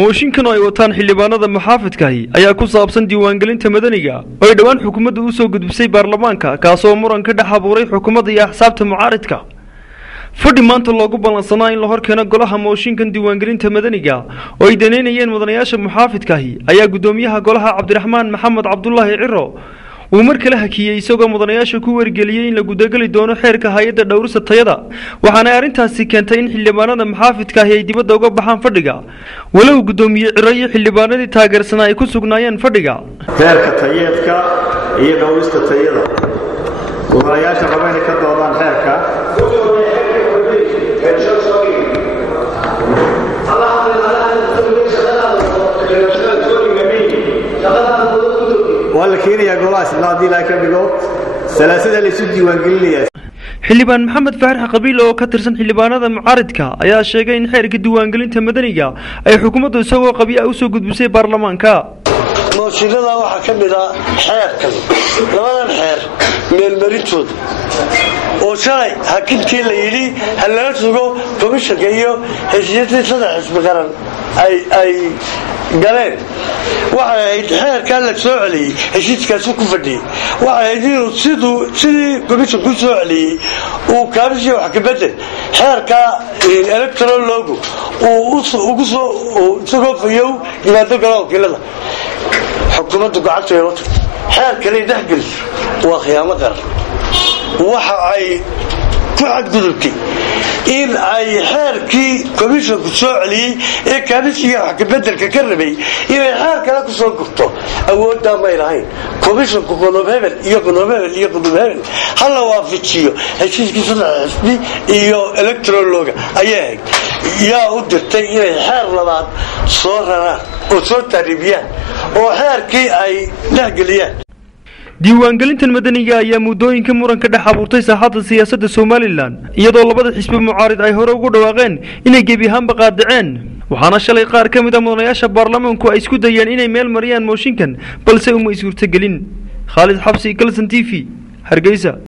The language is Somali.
mooshinkan oo ay wataan xildhibaanada muxaafidkahi ayaa ku saabsan diiwaangelinta madaniga oo ay dhawaan xukuumadda u soo gudbisay baarlamaanka kaasoo muran ka dhex abuuray xukuumadda iyo axsaabta mucaaridka fadhi maanta loogu ballansanaa in la horkeeno golaha mooshinkan diiwaangelinta madaniga oo ay daneynayeen mudanayaasha muxaafidkahi ayaa gudoomiyaha golaha cabdiraxmaan maxamed cabdullaahi ciro uu mar kale hakiyay isagoo mudanayaasha ku wargeliyay in la gudagali doono xeerka hay'adda dhowrista tayada waxaana arrintaasi keentay in xildhibaanada muxaafidka ay dibadda uga baxaan fadhiga walow gudoomiye ciro iyo xildhibaanadii taageersanaa ay ku sugnaayeen fadhiga xeerka tayeedka iyo dhowrista tayada mudanayaasha qabayna ka doodaan xeerka xildhibaan maxamed faarax qabiil oo ka tirsan xildhibaanada mucaaridka ayaa sheegay in xeerka diiwaangelinta madaniga ay xukuumaddu isagoo qabiya u soo gudbisay baarlamaanka mooshinada waxaa ka mid ah xeerkan labadan xeer meelmarintooda oo shalay hakintii la yidhi ha lala sugo komishanka iyo heshiisyadii saddex xisbi qaran ay galeen waxay ahayd xeerkaa la soo celiyey heshiiskaasu ku fadhiyey waxay ahayd inuu sidii komishanku soo celiyey uu kaabishiya wax ka bedel xeerkaa electoral logo uu isagoo fayow yimaado golaha wakiilada xukuumaddu gacantay wata xeer kale dhex geliso waa khiyaamo qaran waxa ay ku xadgudubtay in ay xeerkii komishanku soo celiyey ee kaabishiga wax kabedelka ka rabay inay xeer kale ku soo gurto awooddaa may lahayn komishanku qodob hebel iyo qodob hebel iyo qodob hebel ha la waafajiyo heshiiskii saddex xisbi iyo electoral loga ayay ahayd yaa u dirtay inay xeer labaad soo raraan oo soo taariibiyaan oo xeerkii ay dhexgeliyaan diiwaangelintan madaniga ayaa muddooyinka muran ka dhex abuurtay saaxadda siyaasadda somalilan iyadoo labada xisbi mucaarid ay hore ugu dhawaaqeen inay gebi ahaanba qaadaceen waxaana shalay qaar ka mid a mudanayaasha baarlamaanku ay isku dayeen inay meel mariyaan mooshinkan balse uma suurtagelin khaalid xabsi galsan t v hargeysa.